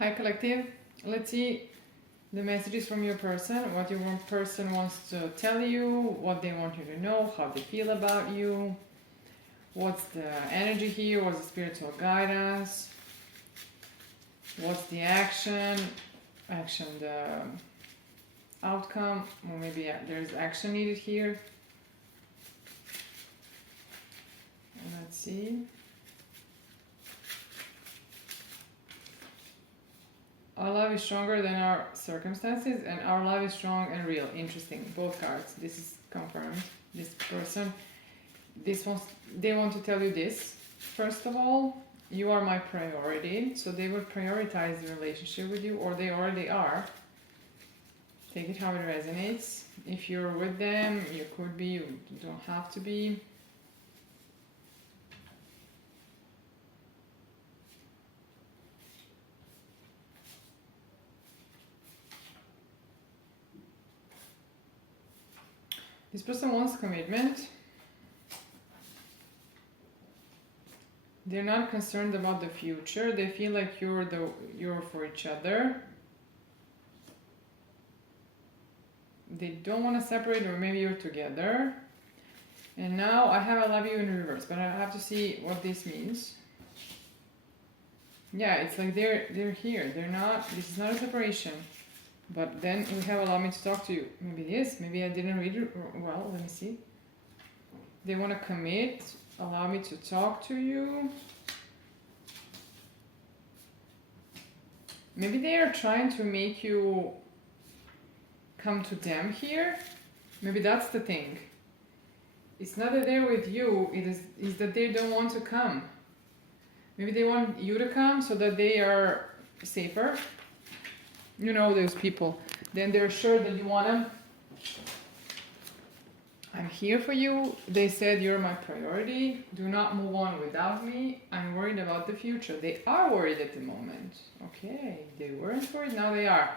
Hi collective, let's see the messages from your person, what your person wants to tell you, what they want you to know, how they feel about you, what's the energy here, what's the spiritual guidance, what's the action, the outcome, or maybe there's action needed here. Let's see. Our love is stronger than our circumstances, and our love is strong and real. Interesting. Both cards. This is confirmed. This person, they want to tell you this. First of all, you are my priority, so they will prioritize the relationship with you, or they already are. Take it how it resonates. If you're with them, you could be, you don't have to be. This person wants commitment. They're not concerned about the future. They feel like you're for each other. They don't want to separate, or maybe you're together. And now I have I love you in reverse, but I have to see what this means. Yeah, it's like they're here. They're not. This is not a separation. But then we have allow me to talk to you. Maybe this, maybe I didn't read it well, let me see. They want to commit, allow me to talk to you. Maybe they are trying to make you come to them here. Maybe that's the thing. It's not that they're with you, it's that they don't want to come. Maybe they want you to come so that they are safer. You know those people. Then they're sure that you want them. I'm here for you. They said you're my priority. Do not move on without me. I'm worried about the future. They are worried at the moment. Okay, they weren't worried, now they are.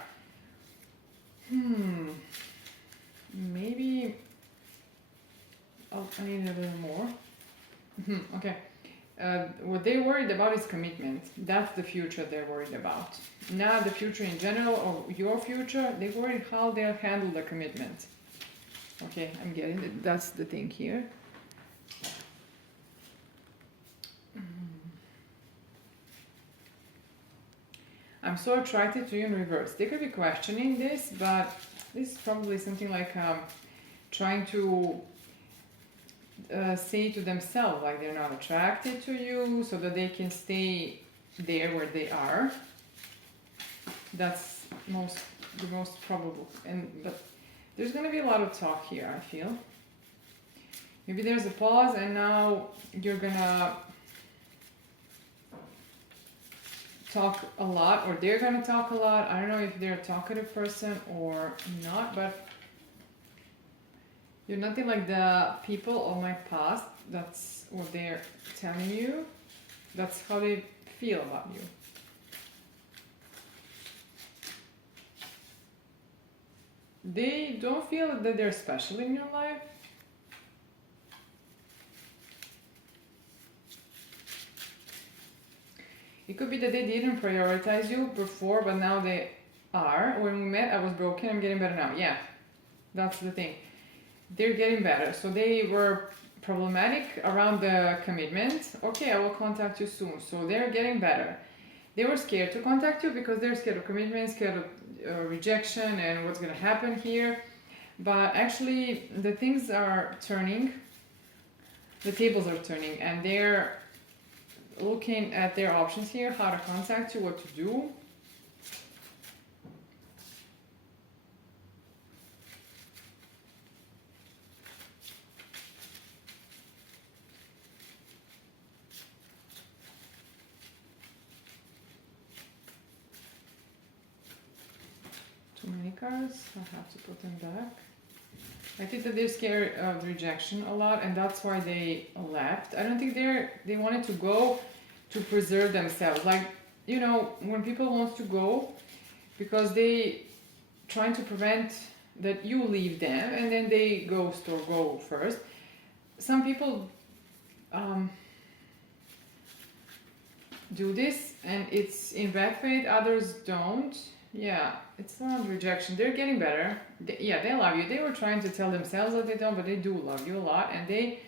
Maybe I need a little more. Okay. What they're worried about is commitment. That's the future they're worried about. Not the future in general or your future. They're worried how they'll handle the commitment. Okay, I'm getting it. That's the thing here. I'm so attracted to you in reverse. They could be questioning this, but this is probably something like trying to say to themselves like they're not attracted to you, so that they can stay there where they are. That's the most probable. But there's going to be a lot of talk here, I feel. Maybe there's a pause, and now you're gonna talk a lot, or they're gonna talk a lot. I don't know if they're a talkative person or not, but you're nothing like the people of my past. That's what they're telling you. That's how they feel about you. They don't feel that they're special in your life. It could be that they didn't prioritize you before, but now they are. When we met, I was broken. I'm getting better now. Yeah, that's the thing. They're getting better. So they were problematic around the commitment. Okay, I will contact you soon. So they're getting better. They were scared to contact you because they're scared of commitment, scared of rejection and what's going to happen here. But actually, the things are turning. The tables are turning, and they're looking at their options here, how to contact you, what to do. Too many cards, I have to put them back. I think that they're scared of rejection a lot, and that's why they left. I don't think they wanted to go to preserve themselves. Like, you know, when people want to go because they trying to prevent that you leave them, and then they ghost or go first. Some people do this and it's in bad faith, others don't. Yeah, it's not rejection. They're getting better. They love you. They were trying to tell themselves that they don't, but they do love you a lot, and they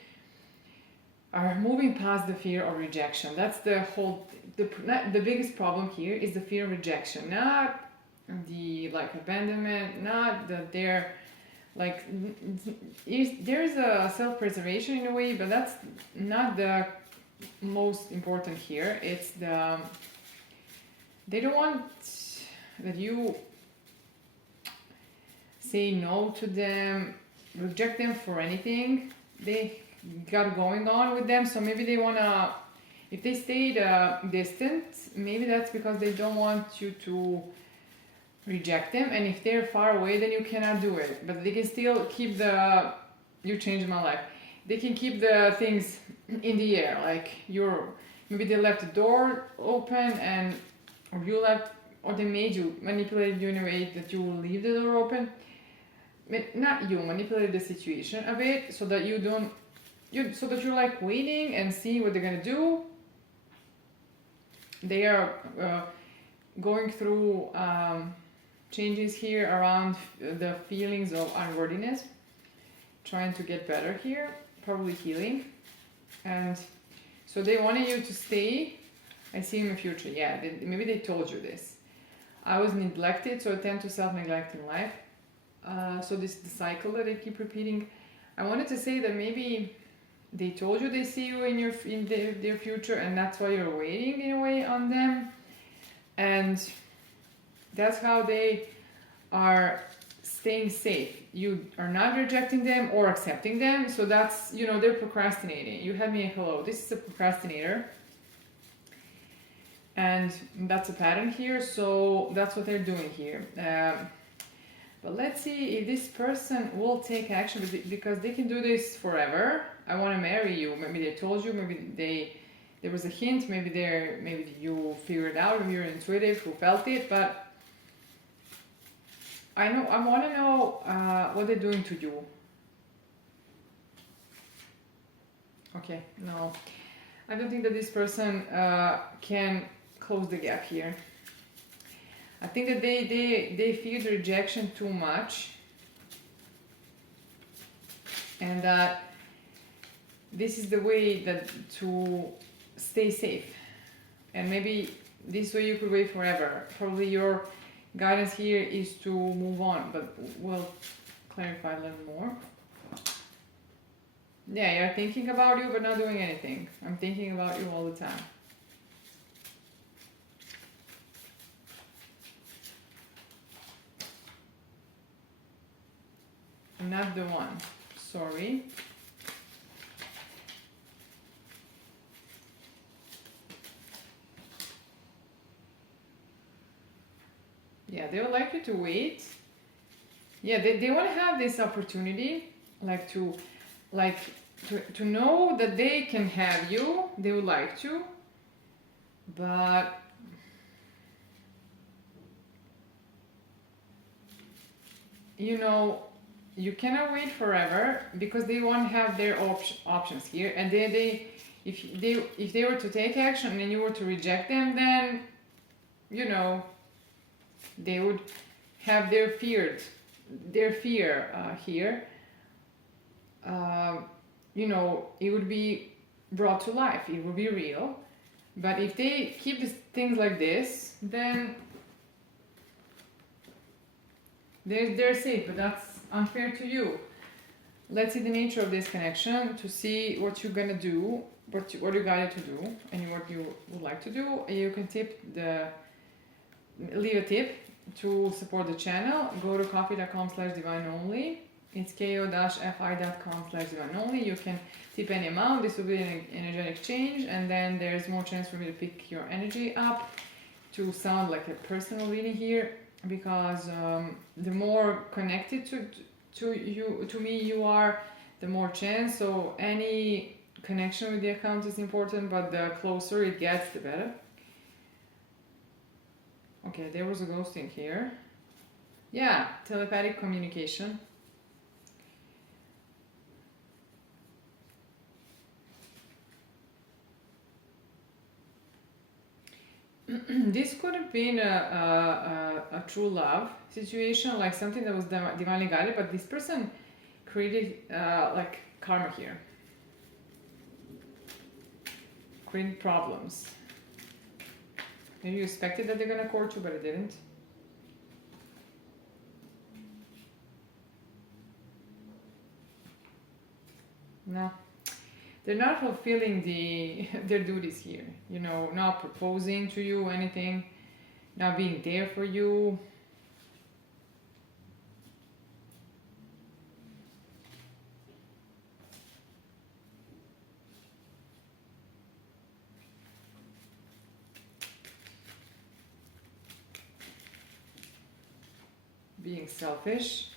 are moving past the fear of rejection. That's the whole. The biggest problem here is the fear of rejection, not the like abandonment, not that they're like. There's a self-preservation in a way, but that's not the most important here. It's the they don't want that you say no to them, reject them for anything they got going on with them. So maybe they wanna, if they stayed distant, maybe that's because they don't want you to reject them. And if they're far away, then you cannot do it. But they can still keep the, you changed my life. They can keep the things in the air, like maybe they left the door open and, or you left, or they made you, manipulated you in a way that you will leave the door open. Not you, manipulated the situation a bit so that you don't, so that you're like waiting and seeing what they're gonna do. They are going through changes here around the feelings of unworthiness, trying to get better here, probably healing. And so they wanted you to stay. I see in the future, yeah, maybe they told you this. I was neglected, so I tend to self-neglect in life. So this is the cycle that I keep repeating. I wanted to say that maybe they told you they see you in their future, and that's why you're waiting in a way on them. And that's how they are staying safe. You are not rejecting them or accepting them. So that's, they're procrastinating. You had me a hello. This is a procrastinator. And that's a pattern here, so that's what they're doing here. But let's see if this person will take action, because they can do this forever. I want to marry you. Maybe they told you, maybe there was a hint, maybe you figured it out, maybe you're intuitive, who felt it, but I want to know what they're doing to you. Okay, no. I don't think that this person can close the gap here. I think that they fear the rejection too much, and that this is the way that to stay safe. And maybe this way you could wait forever. Probably your guidance here is to move on, but we'll clarify a little more. Yeah, you're thinking about you but not doing anything. I'm thinking about you all the time. Not the one. Sorry. Yeah, they would like you to wait. Yeah, they want to have this opportunity, to know that they can have you. They would like to, but you cannot wait forever, because they won't have their options here. And if they were to take action and you were to reject them, then they would have their fear here. It would be brought to life. It would be real. But if they keep things like this, then they're safe. But that's unfair to you. Let's see the nature of this connection to see what you're gonna do, what you're guided to do, and what you would like to do. You can leave a tip to support the channel. Go to coffee.com/divineonly. It's ko-fi.com/divineonly. You can tip any amount. This will be an energetic change, and then there's more chance for me to pick your energy up to sound like a personal reading here, because the more connected to me you are, the more chance. So any connection with the account is important, but the closer it gets, the better. Okay, there was a ghosting here. Yeah, telepathic communication. This could have been a true love situation, like something that was divinely guided, but this person created like karma here, created problems. Maybe you expected that they're gonna court you, but it didn't. No, they're not fulfilling their duties here. You know, not proposing to you anything, not being there for you. Being selfish.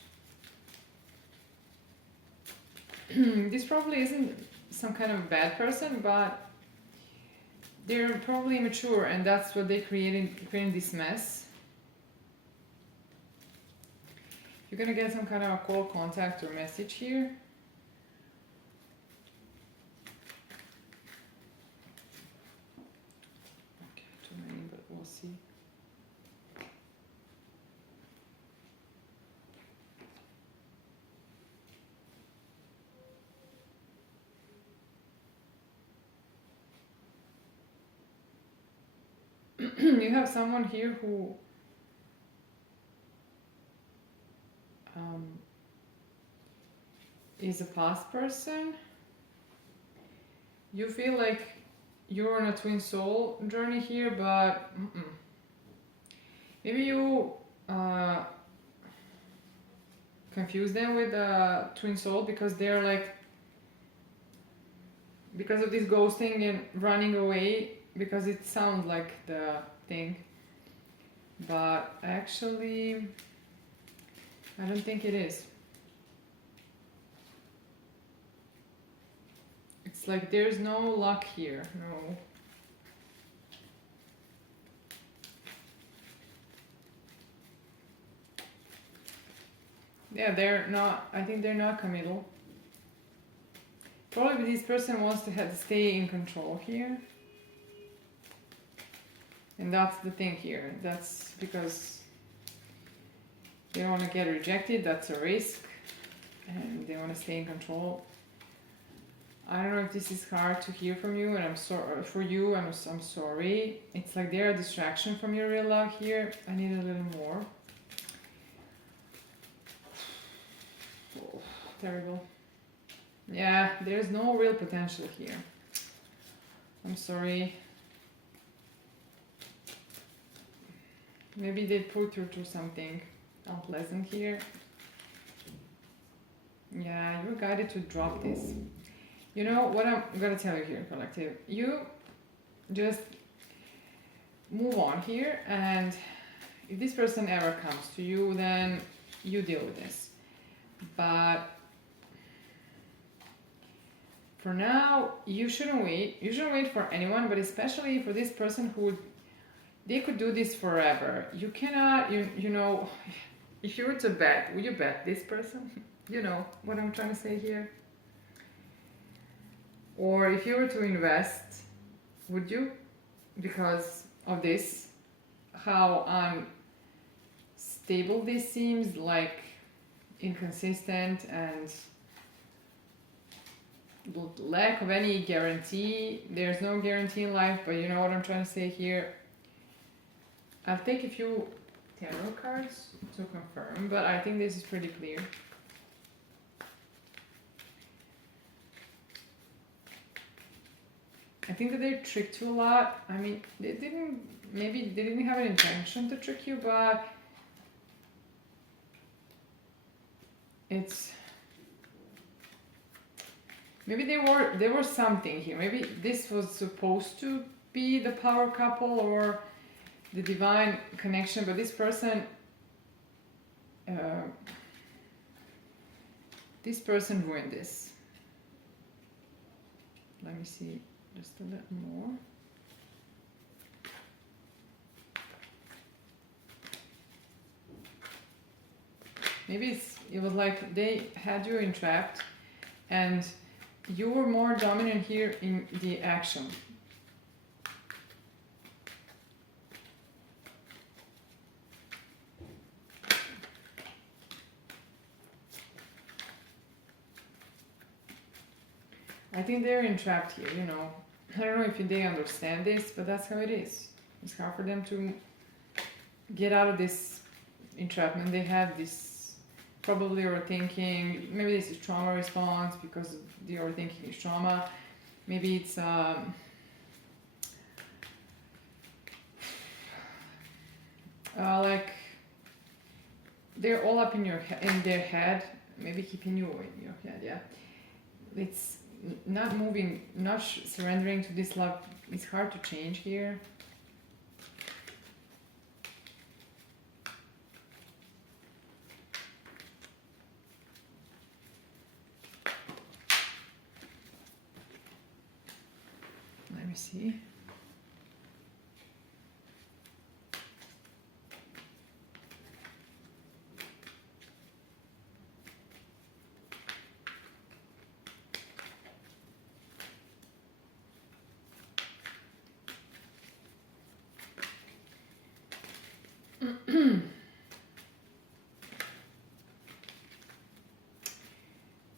This probably isn't some kind of bad person, but they're probably immature, and that's what they creating this mess. You're gonna get some kind of a call, contact, or message here. Okay, too many, but we'll see. You have someone here who is a past person. You feel like you're on a twin soul journey here, but maybe you confuse them with a twin soul because they're like, because of this ghosting and running away, because it sounds like the thing, but actually I don't think it is. It's like there's no luck here, no. Yeah, they're not, I think they're not committal. Probably this person wants to stay in control here. And that's the thing here. That's because they don't want to get rejected. That's a risk. And they want to stay in control. I don't know if this is hard to hear from you, and I'm sorry for you. I'm sorry. It's like they're a distraction from your real love here. I need a little more. Oh, terrible. Yeah, there's no real potential here. I'm sorry. Maybe they put you through something unpleasant here. Yeah, you're guided to drop this. You know what I'm gonna tell you here, collective? You just move on here, and if this person ever comes to you, then you deal with this. But for now, you shouldn't wait. You shouldn't wait for anyone, but especially for this person who they could do this forever. You cannot, you know, if you were to bet, would you bet this person? You know what I'm trying to say here? Or if you were to invest, would you? Because of this, how unstable this seems, like inconsistent and lack of any guarantee. There's no guarantee in life, but you know what I'm trying to say here? I'll take a few tarot cards to confirm, but I think this is pretty clear. I think that they tricked you a lot. I mean, maybe they didn't have an intention to trick you, but it's, maybe there was something here. Maybe this was supposed to be the power couple or the divine connection, but this person ruined this. Let me see just a little more. Maybe it was like they had you entrapped, and you were more dominant here in the action. I think they're entrapped here, I don't know if they understand this, but that's how it is. It's hard for them to get out of this entrapment. They have this probably overthinking. Maybe this is trauma response because the overthinking is trauma. Maybe it's like they're all up in their head. Maybe keeping you in your head. Yeah, it's not moving, not surrendering to this love. It's hard to change here. Let me see.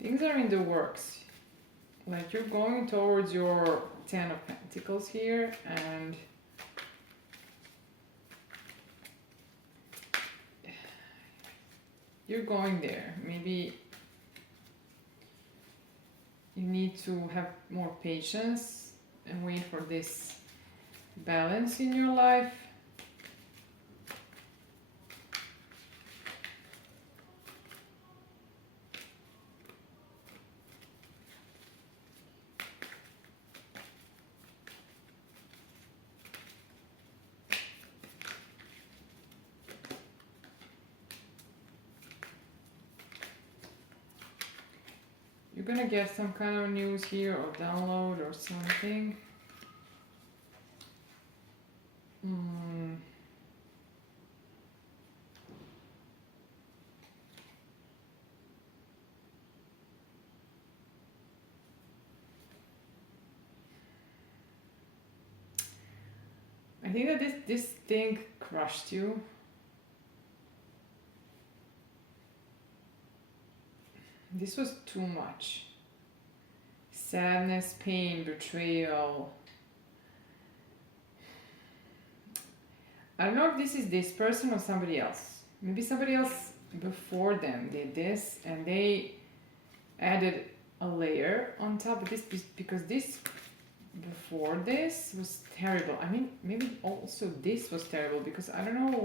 Things are in the works. Like you're going towards your 10 of Pentacles here, and you're going there. Maybe you need to have more patience and wait for this balance in your life. You're gonna get some kind of news here or download or something. I think that this thing crushed you. This was too much. Sadness, pain, betrayal. I don't know if this is this person or somebody else. Maybe somebody else before them did this and they added a layer on top of this because this before this was terrible. I mean, maybe also this was terrible because I don't know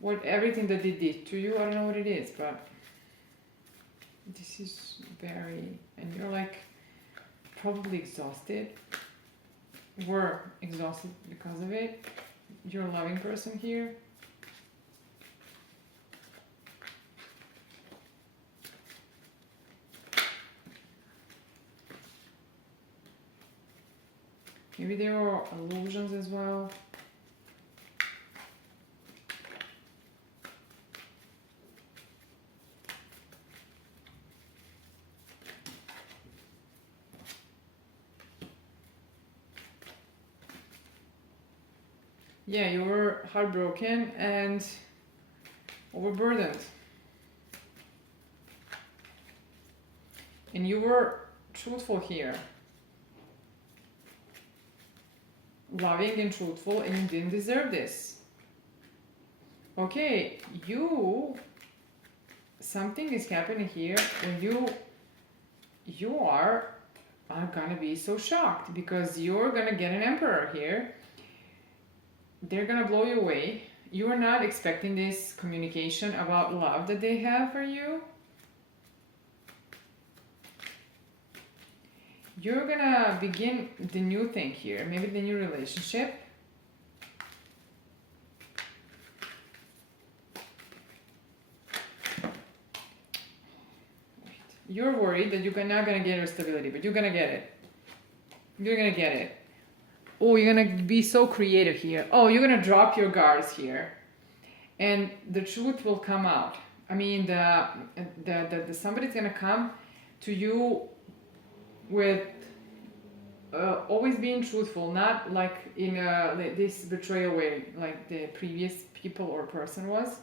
what everything that they did to you. I don't know what it is, but this is very, and you're like probably exhausted. Were exhausted because of it. You're a loving person here. Maybe there were illusions as well. Yeah, you were heartbroken and overburdened. And you were truthful here. Loving and truthful, and you didn't deserve this. Okay, something is happening here when you are gonna be so shocked because you're gonna get an emperor here. They're gonna blow you away. You are not expecting this communication about love that they have for you. You're gonna begin the new thing here, maybe the new relationship. You're worried that you're not gonna get your stability, but you're gonna get it. You're gonna get it. Oh, you're gonna be so creative here. Oh, you're gonna drop your guards here, and the truth will come out. I mean, the somebody's gonna come to you with always being truthful, not like in this betrayal way, like the previous people or person was.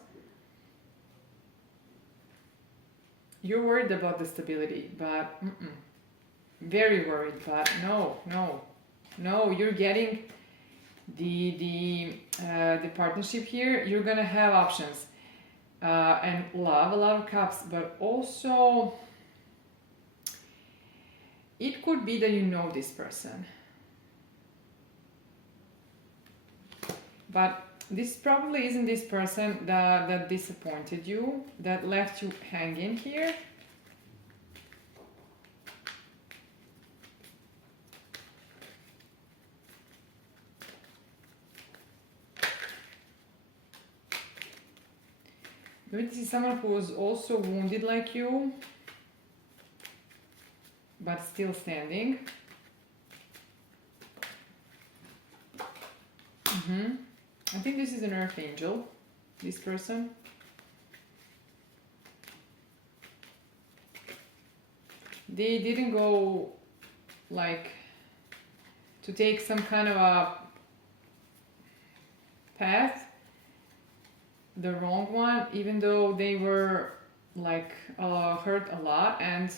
You're worried about the stability, but very worried, but no, you're getting the partnership here. You're gonna have options, and love, a lot of cups, but also it could be that you know this person, but this probably isn't this person that disappointed you, that left you hanging here. Maybe this is someone who was also wounded like you, but still standing. I think this is an earth angel, this person. They didn't go like to take some kind of a path, the wrong one, even though they were like hurt a lot, and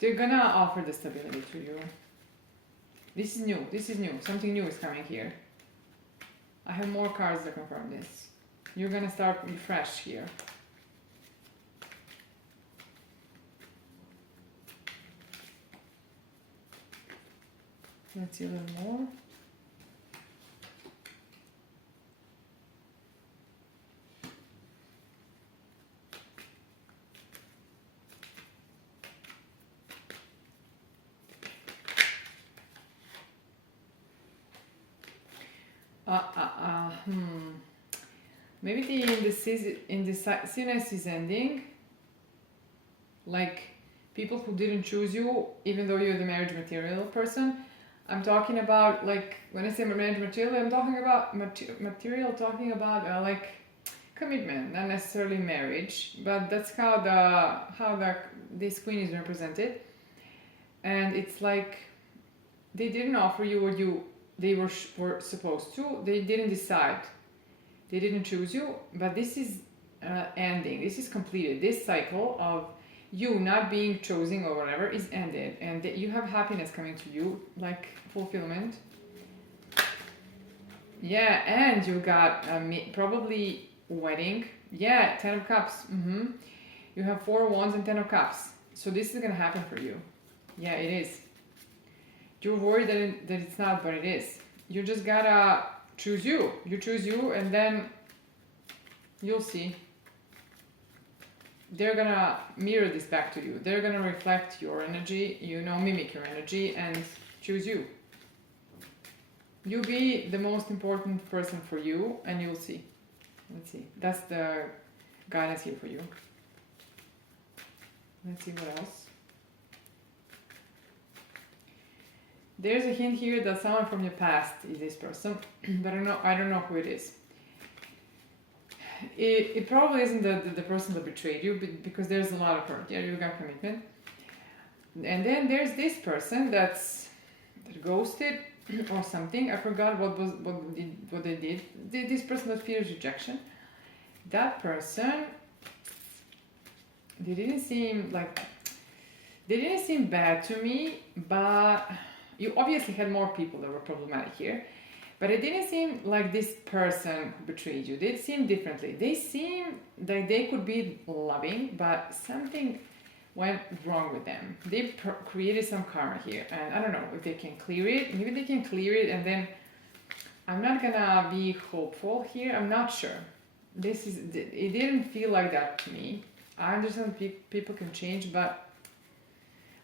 they're gonna offer the stability to you. This is new, something new is coming here. I have more cards that confirm this. You're gonna start fresh here. Let's see a little more. Maybe the indecisiveness is ending. Like people who didn't choose you, even though you're the marriage material person. I'm talking about, like, when I say marriage material, I'm talking about material, talking about like commitment, not necessarily marriage, but that's how this queen is represented. And it's like they didn't offer you what they were supposed to. They didn't decide. They didn't choose you, but this is ending. This is completed. This cycle of you not being chosen or whatever is ended, and you have happiness coming to you, like fulfillment. Yeah, and you got probably wedding. Yeah, 10 of cups. You have 4 wands and 10 of cups. So this is gonna happen for you. Yeah, it is. You're worried that it's not, but it is. You just gotta choose you. You choose you, and then you'll see. They're gonna mirror this back to you. They're gonna reflect your energy, mimic your energy, and choose you. You be the most important person for you, and you'll see. Let's see. That's the guidance here for you. Let's see what else. There's a hint here that someone from your past is this person, but I don't know who it is. It probably isn't the person that betrayed you, because there's a lot of hurt. Yeah, you got commitment. And then there's this person that ghosted or something. I forgot what they did. This person that fears rejection. That person, they didn't seem bad to me, but you obviously had more people that were problematic here. But it didn't seem like this person who betrayed you. They seemed differently. They seemed like they could be loving, but something went wrong with them. They created some karma here, and I don't know if they can clear it. Maybe they can clear it, and then I'm not gonna be hopeful here. I'm not sure. It didn't feel like that to me. I understand people can change, but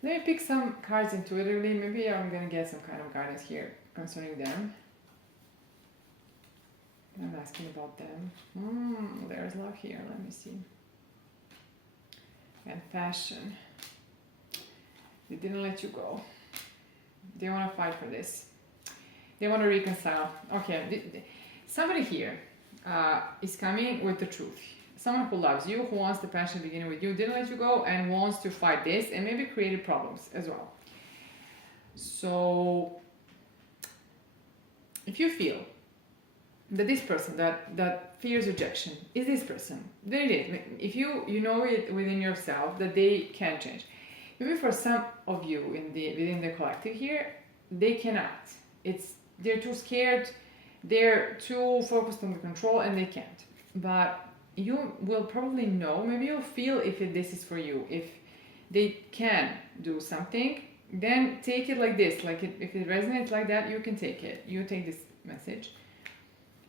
let me pick some cards intuitively. Maybe I'm gonna get some kind of guidance here concerning them. I'm asking about them. There's love here. Let me see. And passion. They didn't let you go. They want to fight for this. They want to reconcile. Okay. Somebody here is coming with the truth. Someone who loves you, who wants the passion beginning with you, didn't let you go, and wants to fight this, and maybe created problems as well. So, if you feel that this person that fears rejection is this person, then it is. If you know it within yourself that they can change. maybe for some of you within the collective here, they cannot. They're too scared, they're too focused on the control, and they can't. But you will probably know, maybe you'll feel if this is for you. If they can do something, then take it like this. Like if it resonates like that, you can take it. You take this message.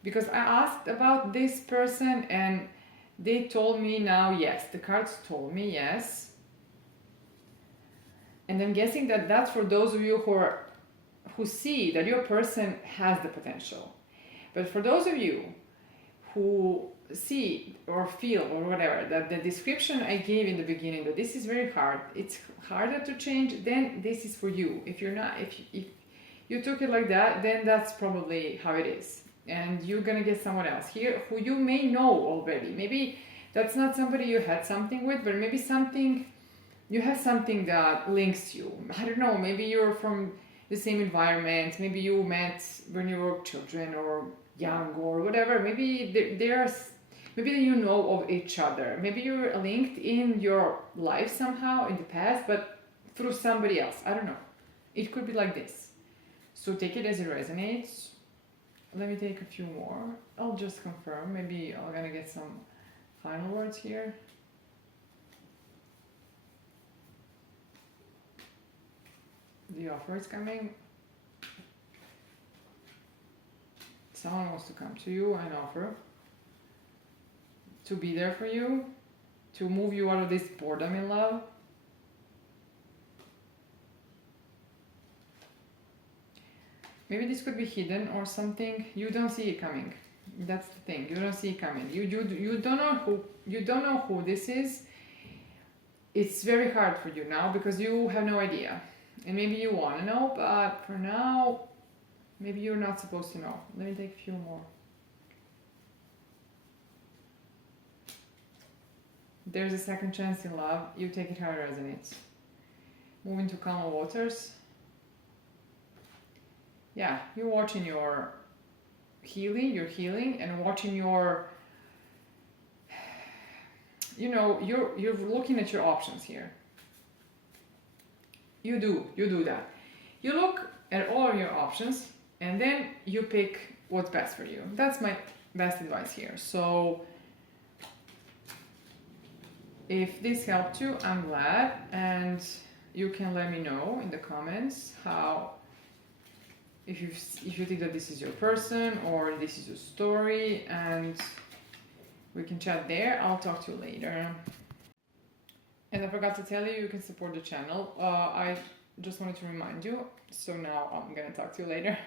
Because I asked about this person and they told me now yes. The cards told me yes. And I'm guessing that that's for those of you who see that your person has the potential. But for those of you who see or feel or whatever that the description I gave in the beginning, that this is very hard, it's harder to change, then this is for you. If you took it like that, then that's probably how it is, and you're gonna get someone else here who you may know already. Maybe that's not somebody you had something with, but maybe you have something that links you. I don't know, maybe you're from the same environment, maybe you met when you were children or young or whatever. Maybe maybe you know of each other. Maybe you're linked in your life somehow in the past, but through somebody else. I don't know. It could be like this. So take it as it resonates. Let me take a few more. I'll just confirm. Maybe I'm gonna get some final words here. The offer is coming. Someone wants to come to you and offer to be there for you, to move you out of this boredom in love. Maybe this could be hidden or something. You don't see it coming. That's the thing. You don't see it coming. You don't know who this is. It's very hard for you now because you have no idea. And maybe you want to know, but for now, maybe you're not supposed to know. Let me take a few more. There's a second chance in love. You take it how it resonates. Moving to calmer waters. Yeah, you're watching your healing, and watching your, you're looking at your options here. You do that. You look at all of your options and then you pick what's best for you. That's my best advice here. So if this helped you, I'm glad, and you can let me know in the comments if you think that this is your person or this is your story, and we can chat there. I'll talk to you later. And I forgot to tell you, you can support the channel. I just wanted to remind you. So now I'm gonna talk to you later.